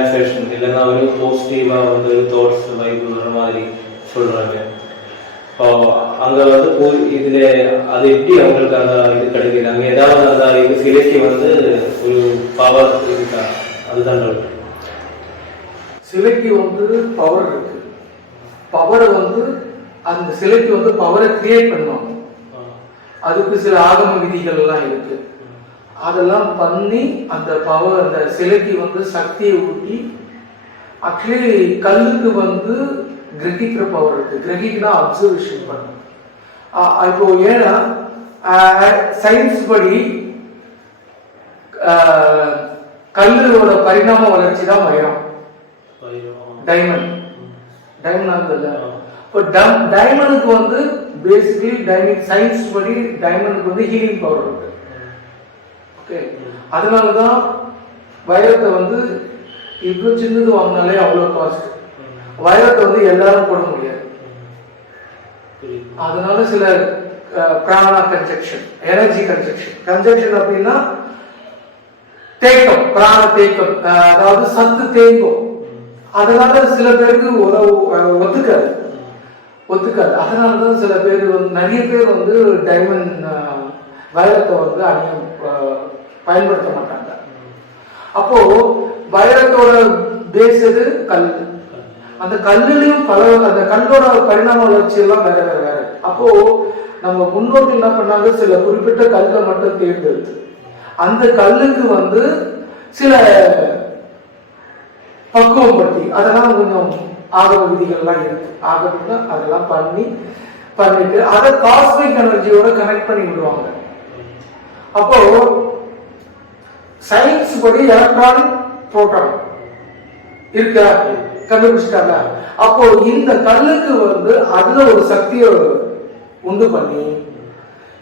Relaxation இல்லைன்னா ஒரு பாசிட்டிவாக வந்து தாட்ஸ் வைப் வர மாதிரி சொல்கிறாங்க இப்போ அங்கே வந்து போய் இதில் அது எப்படி அவங்களுக்கு அந்த இது கிடைக்குது அங்கே ஏதாவது அந்த இது சிலைக்கு வந்து ஒரு பவர் இருக்கா? அதுதான். சிலைக்கு வந்து பவர் இருக்கு. பவரை வந்து அந்த சிலைக்கு வந்து பவரை கிரியேட் பண்ணுவாங்க. அதுக்கு சில ஆகம விதிகள் எல்லாம் இருக்கு. அதெல்லாம் பண்ணி அந்த பவர் அந்த சிலைக்கு வந்து சக்தியை ஊட்டி ஆக்சுவலி கல்லுக்கு வந்து கிரகிக்கிற பவர் இருக்கு. கிரகிக்குனா அப்சர்வேஷன் பண்ணும் இப்போ ஏன்னா சயின்ஸ் படி கல்லோட பரிணாம வளர்ச்சி தான் வைரம். டைமண்ட் டைமண்ட் ஆகுதுல்ல இப்போ டைமண்டுக்கு வந்து பேசிக்கலி டைமண்ட் சயின்ஸ் படி டைமண்டுக்கு வந்து ஹீலிங் பவர் இருக்கு. ஓகே அதனால தான் வைரத்தை வந்து இவ்வளோ சின்னது வாங்கினாலே அவ்வளோ காஸ்ட் வைரத்தை வந்து எல்லாரும் போட முடியாது. அதனால சில prana congestion energy congestion congestion அப்படின்னா தேக்கம் பிராண தேக்கம். அதாவது சத்து தேங்கும். அதனால சில பேருக்கு உறவு ஒத்துக்காது. ஒத்துக்காது. அதனால தான் சில பேர் வந்து நிறைய பேர் வந்து டைமண்ட் வைரத்தை வந்து அணியும் பயன்படுத்த மாட்டாங்க. அப்போ வைரத்தோட பேஸ் எது? கல். அந்த கல்லுலயும் பல அந்த கல்லோட பரிணாம வளர்ச்சி எல்லாம் வேற வேற வேற. அப்போ நம்ம முன்னோர்கள் என்ன பண்ணாங்க? சில குறிப்பிட்ட கல்லை மட்டும் தேர்ந்தெடுத்து. அந்த கல்லுக்கு வந்து சில பக்குவப்படுத்தி அதெல்லாம் கொஞ்சம் ஆகம விதிகள்லாம் இருக்கு. ஆகம்னா அதெல்லாம் பண்ணி பண்ணிட்டு அதை காஸ்மிக் எனர்ஜியோட கனெக்ட் பண்ணி விடுவாங்க. அப்போ சயின்ஸ் படி எலக்ட்ரான் புரோட்டான் இருக்கா கண்டுபிடிச்சிட்டாங்க அப்போ இந்த கல்லுக்கு வந்து அதுல ஒரு சக்தியை உண்டு பண்ணி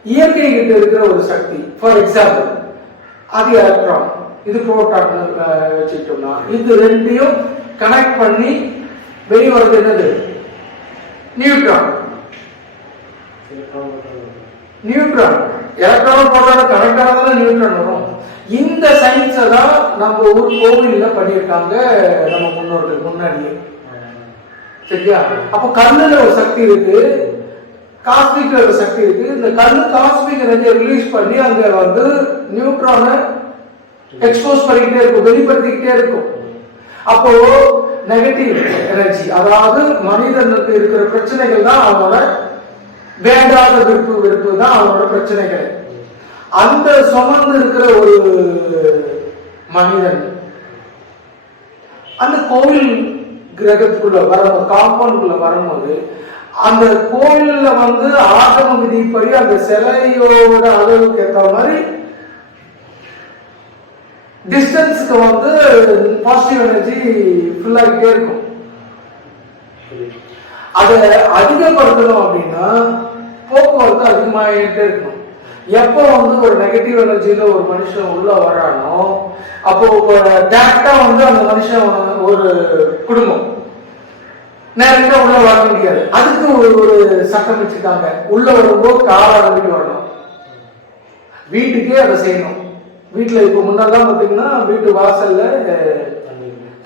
இயற்கை கிட்ட இருக்கிற ஒரு சக்தி ஃபார் எக்ஸாம்பிள் அது எலக்ட்ரான் இது புரோட்டான் வச்சுக்கிட்டோம்னா இது ரெண்டையும் கனெக்ட் பண்ணி வெளியே என்னது? நியூட்ரான் நியூட்ரான் எலக்ட்ரான் போட்டாலும் கனெக்ட் ஆனதால நியூட்ரான் வரும். இந்த சயின்ஸை தான் நம்ம ஊர் கோவிலில் பண்ணியிருக்காங்க நம்ம முன்னோர்கள் முன்னாடியே. சரியா? அப்போ கல்லுல ஒரு சக்தி இருக்கு. காஸ்மிக்ல ஒரு சக்தி இருக்கு. இந்த கல் காஸ்மிக் எனர்ஜியை ரிலீஸ் பண்ணி அங்க வந்து நியூட்ரானை எக்ஸ்போஸ் பண்ணிக்கிட்டே இருக்கும் வெளிப்படுத்திக்கிட்டே இருக்கும். அப்போ நெகட்டிவ் எனர்ஜி அதாவது மனிதனுக்கு இருக்கிற பிரச்சனைகள் தான் அவனோட வேண்டாத விருப்பு வெறுப்பு தான் அவனோட பிரச்சனைகள். அந்த சுமந்து இருக்கிற ஒரு மனிதன் அந்த கோவில் கிரகத்துக்குள்ள வரும்போது காம்பவுண்டுக்குள்ள வரும்போது அந்த கோவில்ல வந்து ஆகம விதிப்படி அந்த சிலையோட அளவுக்கு ஏற்ற மாதிரி டிஸ்டன்ஸ்க்கு வந்து பாசிட்டிவ் எனர்ஜி ஃபுல்லாகிட்டே இருக்கும். அதை அதிகப்படுத்தணும் அப்படின்னா போக்குவரத்து அதிகமாகிட்டே இருக்கணும் எப்போ வந்து ஒரு நெகட்டிவ் எனர்ஜியில ஒரு மனுஷன் உள்ள வரானோ அப்போ டேரக்டா வந்து அந்த மனுஷன் ஒரு குடும்பம். நேரடியா உள்ள வர முடியாது. அதுக்கு ஒரு ஒரு சட்டம் வச்சுட்டாங்க உள்ள வரும்போது கால அளவிட்டு வரணும். வீட்டுக்கே அதை செய்யணும். வீட்டுல இப்ப முன்னெல்லாம் பாத்தீங்கன்னா வீட்டு வாசல்ல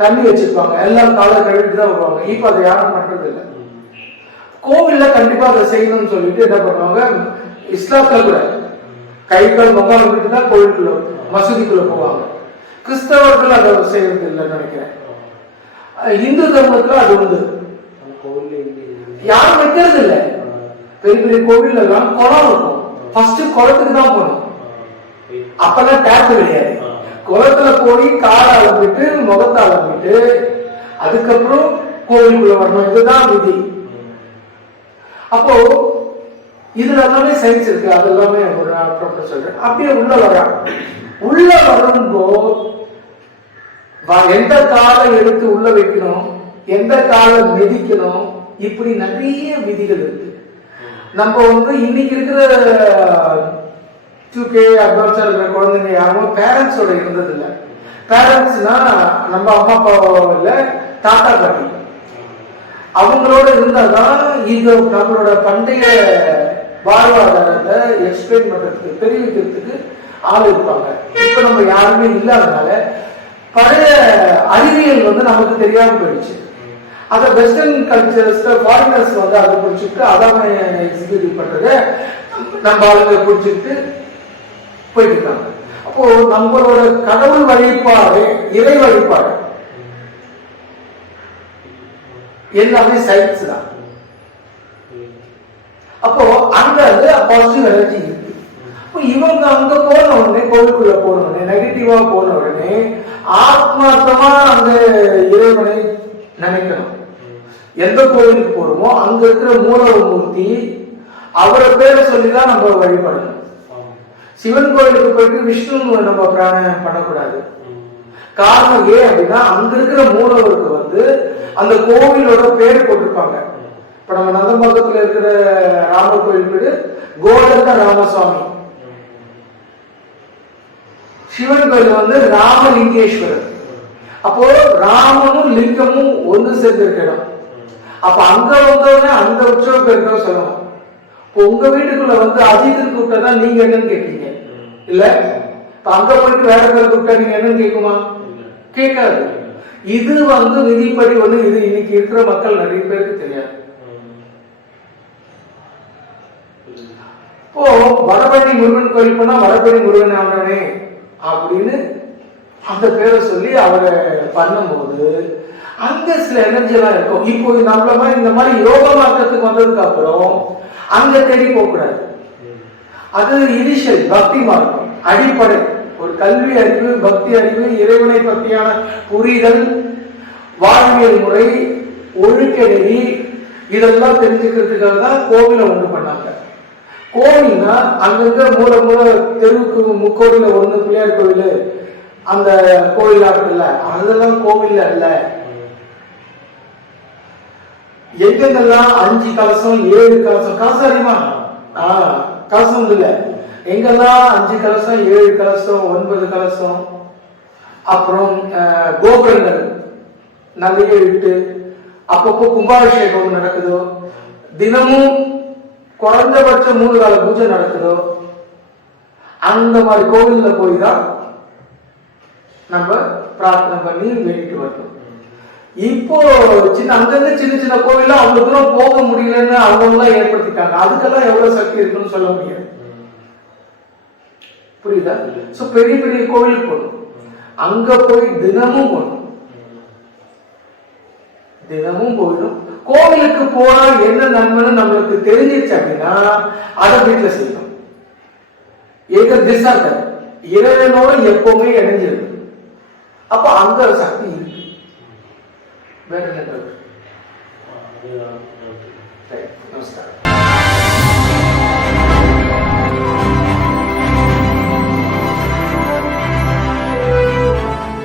தண்ணி வச்சிருப்பாங்க. எல்லாம் காலை கழுவிட்டு தான் வருவாங்க. இப்ப அதை யாரும் பண்றது இல்லை கோவில்ல கண்டிப்பா அதை செய்யணும்னு சொல்லிட்டு என்ன பண்ணுவாங்க? இஸ்லாத்துல கூட கை கால் முகம் தான் கோயிலுக்குள்ள மசூதிக்குள்ள போவாங்க. கிறிஸ்தவர்கள் அதை செய்யறது இல்லைன்னு நினைக்கிறேன். இந்து தர்மத்துல அது உண்டு. யாரும் வைக்கிறது இல்ல பெரிய பெரிய கோவில்ல எல்லாம் குளம் இருக்கும். ஃபர்ஸ்ட் குளத்துக்கு தான் போகணும் அப்பதான் டேப் கிடையாது. குளத்துல போய் காலை அளந்துட்டு முகத்தை அளந்துட்டு அதுக்கப்புறம் கோவிலுக்குள்ள வரணும். இதுதான் விதி. அப்போ இதுல எல்லாமே சயின்ஸ் இருக்கு அது எல்லாமே ஒரு ப்ரொஃபஸர் சொல்றேன் அப்படியே உள்ள வர்றாங்க உள்ள வரும்போ எந்த காலை எடுத்து உள்ள வைக்கணும் எந்த காலை மிதிக்கணும் இப்படி நிறைய விதிகள் இருக்கு. நம்ம வந்து இன்னைக்கு இருக்கிற டூ கே அட்வான்ஸா இருக்கிற குழந்தைங்க யாரும் பேரண்ட்ஸோட இருந்தது இல்லை பேரண்ட்ஸ்னா நம்ம அம்மா அப்பாவோ இல்லை தாத்தா பாட்டி. அவங்களோட இருந்தாதான் இது நம்மளோட பண்டைய வாழ்வாதாரத்தை எக்ஸ்பிளைன் பண்றதுக்கு தெரிவிக்கிறதுக்கு ஆள் இருப்பாங்க. இப்ப நம்ம யாருமே இல்லாதனால பழைய அறிவியல் வந்து நமக்கு தெரியாம போயிடுச்சு. அத வெஸ்டர்ன் கல்ச்சர்ஸ்ல ஃபாரினர்ஸ் வந்து அதை பிடிச்சிட்டு அதான எக்ஸிக்யூட்டிவ் பண்றத நம்ம ஆளுங்க பிடிச்சிட்டு போயிட்டு இருக்காங்க. அப்போ நம்மளோட கடவுள் வழிபாடு இறை வழிபாடு எல்லாமே சயின்ஸ் தான். அப்போ அங்க அது பாசிட்டிவ் எனர்ஜி இருக்கு. இவங்க அங்க போன உடனே கோவிலுக்குள்ள போன உடனே நெகட்டிவா போன உடனே ஆத்மார்த்தமா அந்த இறைவனை நினைக்கணும். எந்த கோவிலுக்கு போறோமோ அங்க இருக்கிற மூலவ மூர்த்தி அவரை பேரை சொல்லிதான் நம்ம வழிபடணும். சிவன் கோயிலுக்கு போயிட்டு விஷ்ணு நம்ம பிராணம் பண்ணக்கூடாது. காரணம் ஏன் அப்படின்னா அங்க இருக்கிற மூலவருக்கு வந்து அந்த கோவிலோட பேர் போட்டிருப்பாங்க. இப்ப நம்ம நந்தம்பாக்கத்துல இருக்கிற ராமர் கோயில் பேரு கோதண்ட ராமசுவாமி சிவன் கோயில் வந்து ராமலிங்கேஸ்வரர். அப்போ ராமனும் லிங்கமும் ஒன்று சேர்ந்திருக்க இடம். அப்ப அங்க வந்தவனே அந்த உற்சவ பேர் தான் சொல்லணும். இப்போ உங்க வீட்டுக்குள்ள வந்து அஜித்துன்னு கூப்பிட்டா நீங்க என்னன்னு கேட்டீங்க. இல்ல? இப்ப அங்க போயிட்டு வேற பேர் கூப்பிட்டா நீங்க என்னன்னு கேட்குமா? கேட்காது. இது வந்து விதிப்படி ஒண்ணு இது இன்னைக்கு இருக்கிற மக்கள் நிறைய பேருக்கு தெரியாது. இப்போ வடபழனி முருகன் கோயில் போனா வடபழனி முருகன் ஆண்டவனே அப்படின்னு அந்த பேரை சொல்லி அவரை பண்ணும்போது அந்த சில எனர்ஜி எல்லாம் இருக்கும். இப்போ நம்மள மாதிரி இந்த மாதிரி யோக மாற்றத்துக்கு வந்ததுக்கு அப்புறம் அங்க தேடி போக கூடாது. அது இனிஷியல் பக்தி மார்க்கம். அடிப்படை. ஒரு கல்வி அறிவு பக்தி அறிவு இறைவனை பற்றியான புரிதல் வாழ்வியல் முறை ஒழுக்க நெறி இதெல்லாம் தெரிஞ்சுக்கிறதுக்காக தான் கோவிலை ஒண்ணு பண்ணாங்க. கோவில்னா அங்கங்க மூல மூல தெருவுக்கு முக்கோவில ஒண்ணு பிள்ளையார் கோவில் அந்த கோவிலா இருக்குல்ல அதெல்லாம் கோவில் அல்ல எங்கெங்கெல்லாம் அஞ்சு கலசம் ஏழு கலசம் கலசம் அறியுமா ஆஹ் கலசம் இல்ல. எங்கெல்லாம் அஞ்சு கலசம் ஏழு கலசம் ஒன்பது கலசம் அப்புறம் கோபுரங்கள் நிறைய இட்டு அப்பப்போ கும்பாபிஷேகம் நடக்குதோ? தினமும் குறைந்தபட்சம் மூணு கால பூஜை நடக்குதோ அந்த மாதிரி கோவில்ல போய் தான் நம்ம பிரார்த்தனை பண்ணி வேண்டிட்டு வரணும். இப்போ சின்ன அங்கங்க சின்ன சின்ன கோவில்ல அவ்வளவு தூரம் போக முடியலன்னு அவங்க ஏற்படுத்திட்டாங்க. அதுக்கெல்லாம் எவ்வளவு சக்தி இருக்குன்னு சொல்ல முடியாது. புரியுதா? சோ பெரிய பெரிய கோவில் போகணும். அங்க போய் தினமும் போகணும். தினமும் போயிடும். கோவிலுக்கு போனா என்ன நன்மைன்னு நம்மளுக்கு தெரிஞ்சிருச்சு அப்படின்னா அதை வீட்டுல செய்யணும். ஏக திசாக்க இறைவனோட எப்பவுமே இணைஞ்சிருக்கு அப்ப அங்க ஒரு சக்தி இருக்கு. வேற என்ன நமஸ்காரம்.